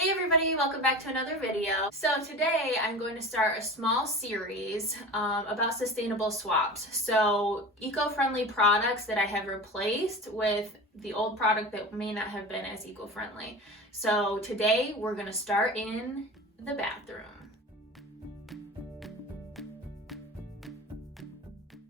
Hey everybody, welcome back to another video. So today I'm going to start a small series about sustainable swaps. So eco-friendly products that I have replaced with the old product that may not have been as eco-friendly. So today we're going to start in the bathroom.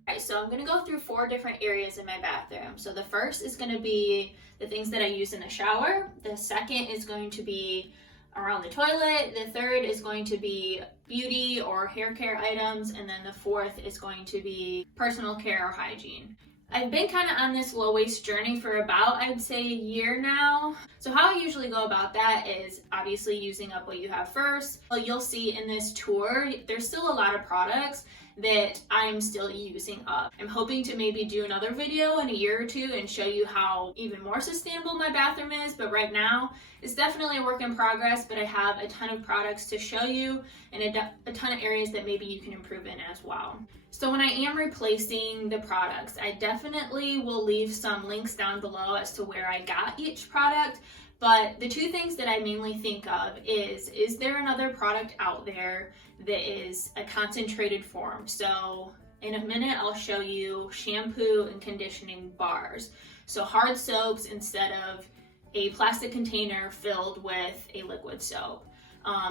Alright, so I'm going to go through 4 different areas in my bathroom. So the first is going to be the things that I use in the shower. The second is going to be around the toilet. The third is going to be beauty or hair care items. And then the fourth is going to be personal care or hygiene. I've been kind of on this low waste journey for about, I'd say, a year now. So how I usually go about that is obviously using up what you have first. You'll see in this tour, there's still a lot of products that I'm still using up. I'm hoping to maybe do another video in a year or two and show you how even more sustainable my bathroom is, but right now it's definitely a work in progress, but I have a ton of products to show you and a ton of areas that maybe you can improve in as well. So when I am replacing the products, I definitely will leave some links down below as to where I got each product. But the 2 things that I mainly think of is there another product out there that is a concentrated form? So in a minute, I'll show you shampoo and conditioning bars. So hard soaps instead of a plastic container filled with a liquid soap.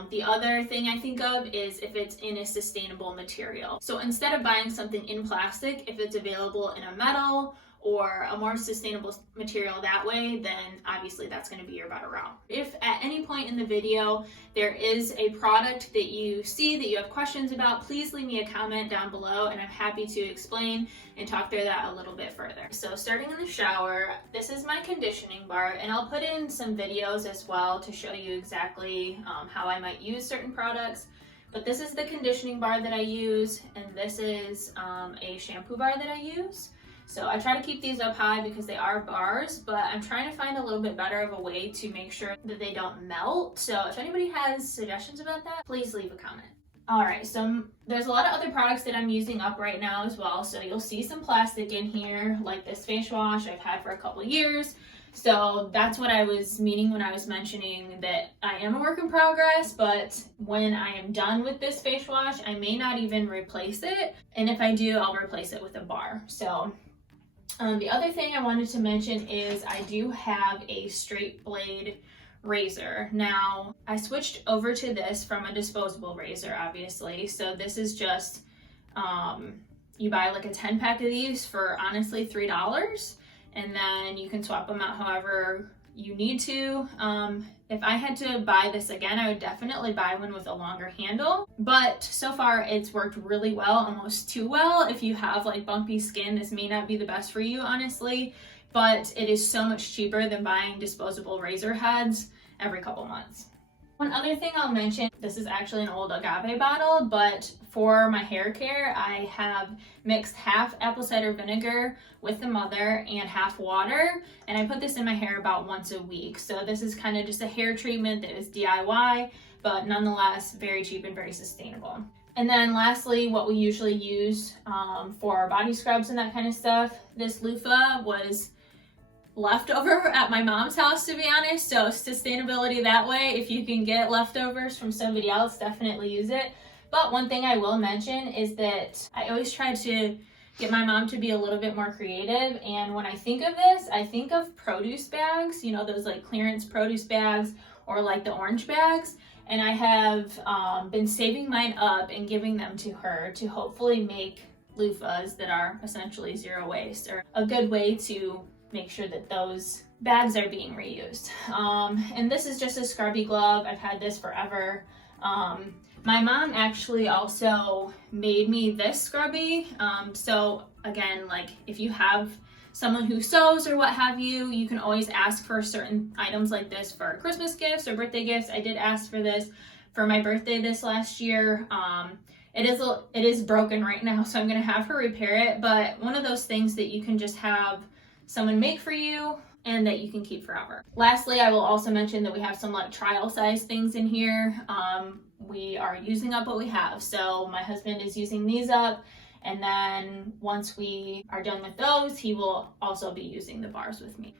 The other thing I think of is if it's in a sustainable material. So instead of buying something in plastic, if it's available in a metal or a more sustainable material that way, then obviously that's going to be your better route. If at any point in the video there is a product that you see that you have questions about, please leave me a comment down below and I'm happy to explain and talk through that a little bit further. So starting in the shower, this is my conditioning bar, and I'll put in some videos as well to show you exactly how I might use certain products. But this is the conditioning bar that I use, and this is a shampoo bar that I use. So I try to keep these up high because they are bars, but I'm trying to find a little bit better of a way to make sure that they don't melt. So if anybody has suggestions about that, please leave a comment. Alright, so there's a lot of other products that I'm using up right now as well. So you'll see some plastic in here, like this face wash I've had for a couple years. So that's what I was meaning when I was mentioning that I am a work in progress, but when I am done with this face wash, I may not even replace it. And if I do, I'll replace it with a bar. So the other thing I wanted to mention is I do have a straight blade razor. Now, I switched over to this from a disposable razor, obviously. So this is just, you buy like a 10 pack of these for honestly $3, and then you can swap them out however you need to. If I had to buy this again, I would definitely buy one with a longer handle, but so far it's worked really well, almost too well. If you have like bumpy skin, this may not be the best for you, honestly, but it is so much cheaper than buying disposable razor heads every couple months. One other thing I'll mention, this is actually an old agave bottle, but for my hair care, I have mixed half apple cider vinegar with the mother and half water, and I put this in my hair about once a week. So this is kind of just a hair treatment that is DIY, but nonetheless very cheap and very sustainable. And then lastly, what we usually use for body scrubs and that kind of stuff, this loofah was leftover at my mom's house, to be honest. So sustainability that way, if you can get leftovers from somebody else, definitely use it. But one thing I will mention is that I always try to get my mom to be a little bit more creative, and when I think of this, I think of produce bags, you know, those like clearance produce bags or like the orange bags, and I have been saving mine up and giving them to her to hopefully make loofahs that are essentially zero waste, or a good way to make sure that those bags are being reused. And this is just a scrubby glove. I've had this forever. My mom actually also made me this scrubby. So again, like if you have someone who sews or what have you, you can always ask for certain items like this for Christmas gifts or birthday gifts. I did ask for this for my birthday this last year. It is broken right now, so I'm gonna have her repair it, but one of those things that you can just have someone make for you and that you can keep forever. Lastly, I will also mention that we have some like trial size things in here. We are using up what we have. So my husband is using these up, and then once we are done with those, he will also be using the bars with me.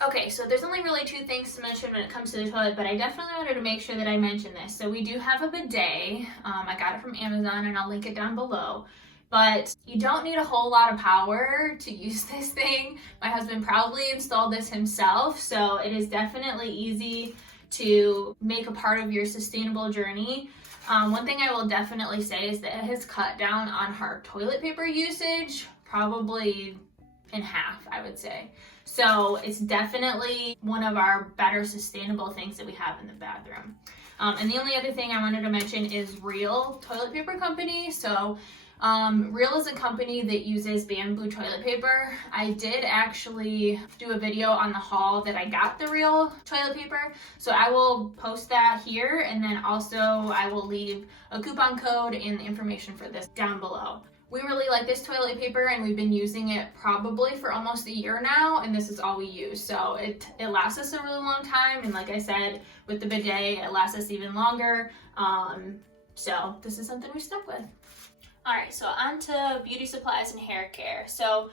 Okay, so there's only really two things to mention when it comes to the toilet, but I definitely wanted to make sure that I mention this. So we do have a bidet. I got it from Amazon and I'll link it down below. But you don't need a whole lot of power to use this thing. My husband probably installed this himself, so it is definitely easy to make a part of your sustainable journey. One thing I will definitely say is that it has cut down on our toilet paper usage, probably in half, I would say. So it's definitely one of our better sustainable things that we have in the bathroom. And the only other thing I wanted to mention is Real Toilet Paper Company. So Real is a company that uses bamboo toilet paper. I did actually do a video on the haul that I got the Real toilet paper. So I will post that here, and then also I will leave a coupon code and the information for this down below. We really like this toilet paper and we've been using it probably for almost a year now, and this is all we use. So it lasts us a really long time, and like I said, with the bidet, it lasts us even longer. So this is something we stuck with. All right, so on to beauty supplies and hair care. So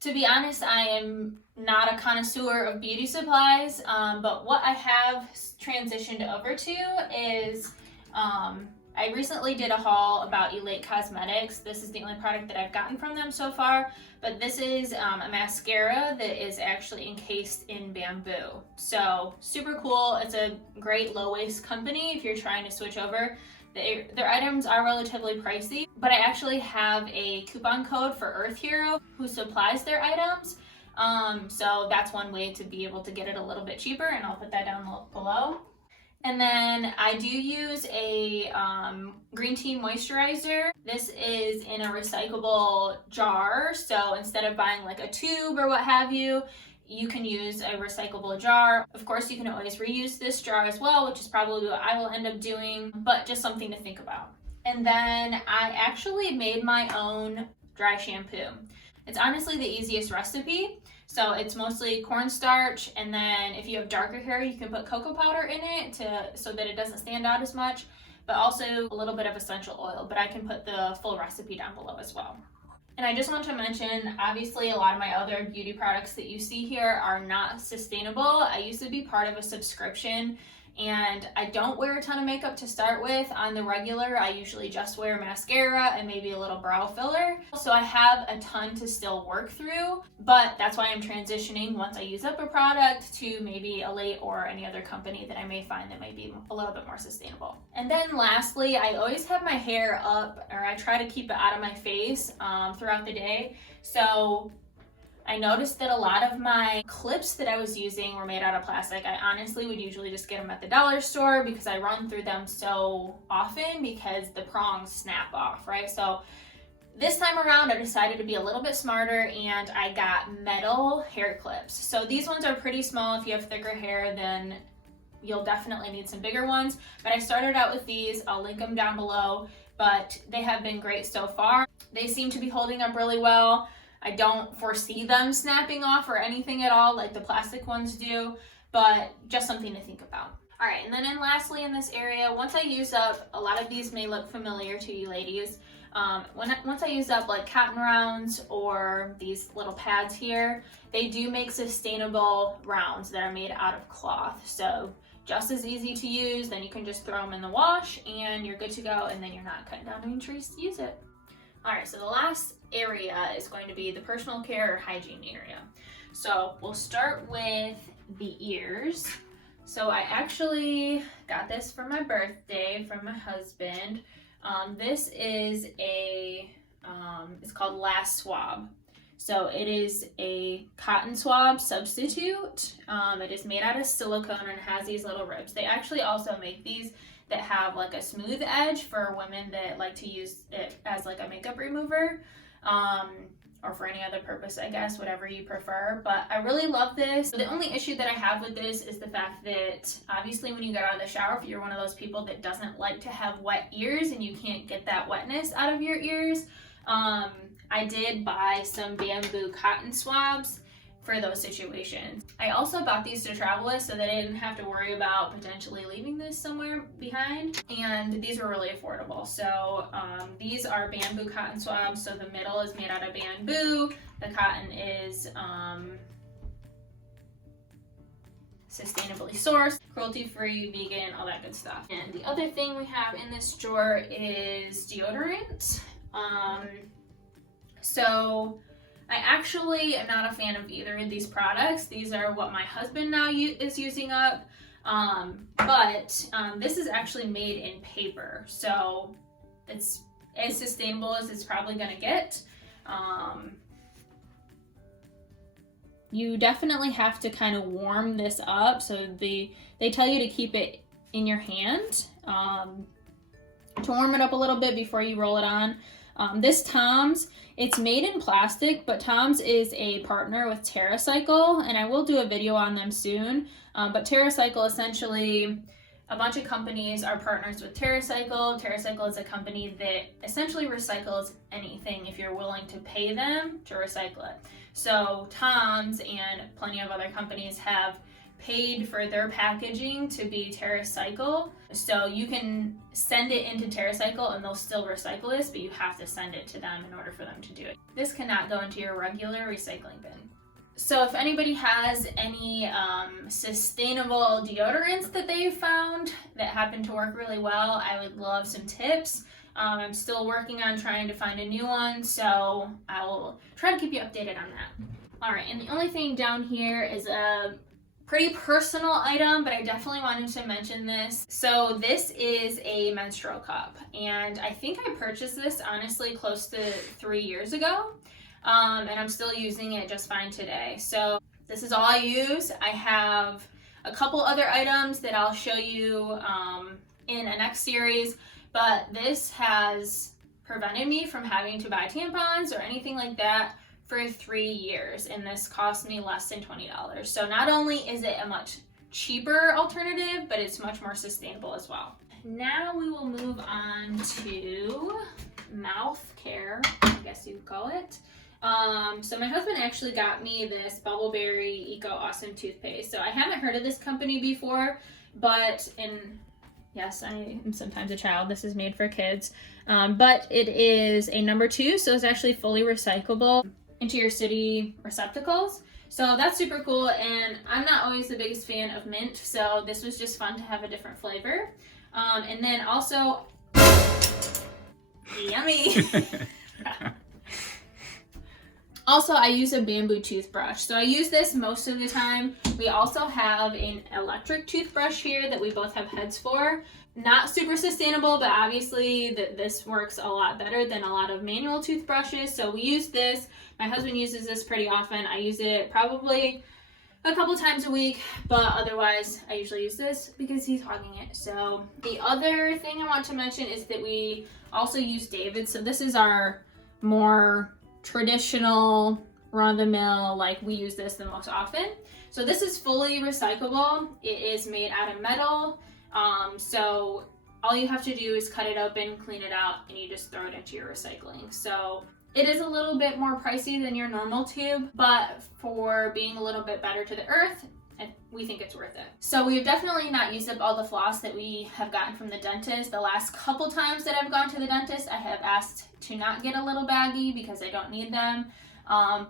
to be honest, I am not a connoisseur of beauty supplies, but what I have transitioned over to is I recently did a haul about Elate Cosmetics. This is the only product that I've gotten from them so far, but this is a mascara that is actually encased in bamboo. So super cool. It's a great low-waste company if you're trying to switch over. Their items are relatively pricey, but I actually have a coupon code for Earth Hero who supplies their items. So that's one way to be able to get it a little bit cheaper, and I'll put that down below. And then I do use a green tea moisturizer. This is in a recyclable jar. So instead of buying like a tube or what have you, you can use a recyclable jar. Of course, you can always reuse this jar as well, which is probably what I will end up doing, but just something to think about. And then I actually made my own dry shampoo. It's honestly the easiest recipe. So it's mostly cornstarch, and then if you have darker hair, you can put cocoa powder in it so that it doesn't stand out as much, but also a little bit of essential oil, but I can put the full recipe down below as well. And I just want to mention, obviously a lot of my other beauty products that you see here are not sustainable. I used to be part of a subscription, and I don't wear a ton of makeup to start with on the regular. I usually just wear mascara and maybe a little brow filler. So I have a ton to still work through, but that's why I'm transitioning once I use up a product to maybe Elate or any other company that I may find that might be a little bit more sustainable. And then lastly, I always have my hair up, or I try to keep it out of my face throughout the day. So I noticed that a lot of my clips that I was using were made out of plastic. I honestly would usually just get them at the dollar store because I run through them so often because the prongs snap off, right? So this time around, I decided to be a little bit smarter and I got metal hair clips. So these ones are pretty small. If you have thicker hair, then you'll definitely need some bigger ones. But I started out with these. I'll link them down below, but they have been great so far. They seem to be holding up really well. I don't foresee them snapping off or anything at all like the plastic ones do, but just something to think about. All right, and then lastly in this area, once I use up, a lot of these may look familiar to you ladies. Once I use up like cotton rounds or these little pads here, they do make sustainable rounds that are made out of cloth. So just as easy to use, then you can just throw them in the wash and you're good to go, and then you're not cutting down any trees to use it. All right, so the last area is going to be the personal care or hygiene area. So we'll start with the ears. So I actually got this for my birthday from my husband. This is it's called Last Swab. So it is a cotton swab substitute. It is made out of silicone and has these little ribs. They actually also make these that have like a smooth edge for women that like to use it as like a makeup remover, or for any other purpose, I guess, whatever you prefer. But I really love this. The only issue that I have with this is the fact that obviously when you get out of the shower, if you're one of those people that doesn't like to have wet ears and you can't get that wetness out of your ears, I did buy some bamboo cotton swabs for those situations. I also bought these to travel with so that I didn't have to worry about potentially leaving this somewhere behind, and these were really affordable. So these are bamboo cotton swabs, so the middle is made out of bamboo, the cotton is sustainably sourced, cruelty-free, vegan, all that good stuff. And the other thing we have in this drawer is deodorant. So I actually am not a fan of either of these products. These are what my husband now is using up. But this is actually made in paper, so it's as sustainable as it's probably gonna get. You definitely have to kind of warm this up. So they tell you to keep it in your hand to warm it up a little bit before you roll it on. This Tom's, it's made in plastic, but Tom's is a partner with TerraCycle, and I will do a video on them soon. But TerraCycle, essentially, a bunch of companies are partners with TerraCycle. TerraCycle is a company that essentially recycles anything if you're willing to pay them to recycle it. So Tom's and plenty of other companies have paid for their packaging to be TerraCycle. So you can send it into TerraCycle and they'll still recycle this, but you have to send it to them in order for them to do it. This cannot go into your regular recycling bin. So if anybody has any sustainable deodorants that they've found that happen to work really well, I would love some tips. I'm still working on trying to find a new one, so I will try to keep you updated on that. All right, and the only thing down here is a pretty personal item, but I definitely wanted to mention this. So this is a menstrual cup, and I think I purchased this honestly close to 3 years ago. And I'm still using it just fine today. So this is all I use. I have a couple other items that I'll show you in a next series, but this has prevented me from having to buy tampons or anything like that for 3 years, and this cost me less than $20. So not only is it a much cheaper alternative, but it's much more sustainable as well. Now we will move on to mouth care, I guess you could call it. So my husband actually got me this Bubbleberry Eco Awesome toothpaste. So I haven't heard of this company before, but yes, I am sometimes a child. This is made for kids. But it is a number 2, so it's actually fully recyclable into your city receptacles. So that's super cool, and I'm not always the biggest fan of mint, so this was just fun to have a different flavor. And then also, yummy. Also, I use a bamboo toothbrush. So I use this most of the time. We also have an electric toothbrush here that we both have heads for. Not super sustainable, but obviously this works a lot better than a lot of manual toothbrushes. So we use this. My husband uses this pretty often. I use it probably a couple times a week, but otherwise I usually use this because he's hogging it. So the other thing I want to mention is that we also use David's. So this is our more traditional run-of-the-mill, like we use this the most often. So this is fully recyclable. It is made out of metal. So all you have to do is cut it open, clean it out, and you just throw it into your recycling. So it is a little bit more pricey than your normal tube, but for being a little bit better to the earth, we think it's worth it. So we've definitely not used up all the floss that we have gotten from the dentist. The last couple times that I've gone to the dentist, I have asked to not get a little baggie because I don't need them.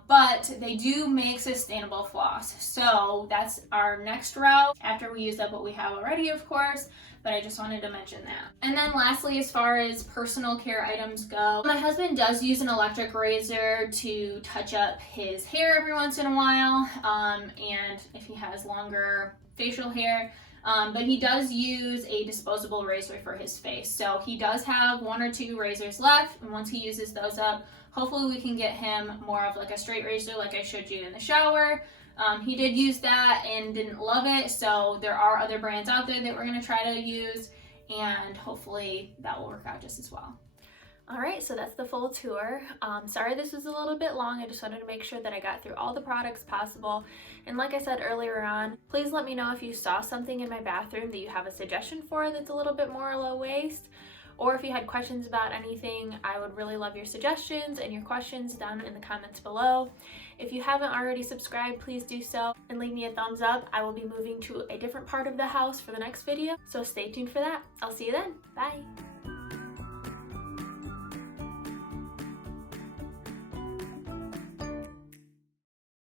But they do make sustainable floss. So that's our next route after we use up what we have already, of course. But I just wanted to mention that. And then lastly, as far as personal care items go, my husband does use an electric razor to touch up his hair every once in a while, and if he has longer facial hair. But he does use a disposable razor for his face. So he does have 1 or 2 razors left, and once he uses those up, hopefully we can get him more of like a straight razor like I showed you in the shower. He did use that and didn't love it, so there are other brands out there that we're going to try to use, and hopefully that will work out just as well. Alright, so that's the full tour. Sorry this was a little bit long. I just wanted to make sure that I got through all the products possible. And like I said earlier on, please let me know if you saw something in my bathroom that you have a suggestion for that's a little bit more low waste. Or if you had questions about anything, I would really love your suggestions and your questions down in the comments below. If you haven't already subscribed, please do so and leave me a thumbs up. I will be moving to a different part of the house for the next video, so stay tuned for that. I'll see you then. Bye!